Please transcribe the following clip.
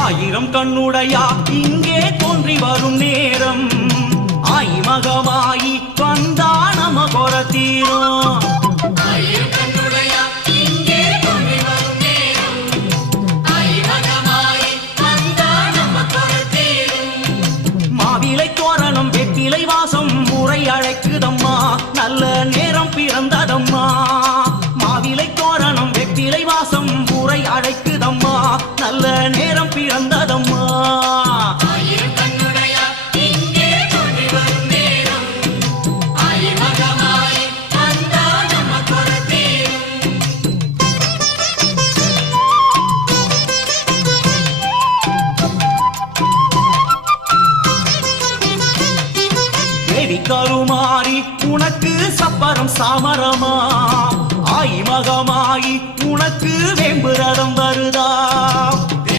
ஆயிரம் கண்ணுடையா இங்கே தோன்றி வரும் நேரம் ஆயிமகமாயி வந்தா நம கொர தீரும். மாவிலை தோரணம் வெற்றிலை வாசம் முறை அழைக்குதம்மா நல்ல நேரம் பிறந்ததம்மா. மாவிலை தோரணம் வெற்றிலை வாசம் முறை அழைக்குதம்மா நல்ல நேரம் பிறந்ததம்மா. கருமாறி உனக்கு சப்பரம் சாமரமா ஆயிமகமாயி உனக்கு வேம்புரதம் வருதா.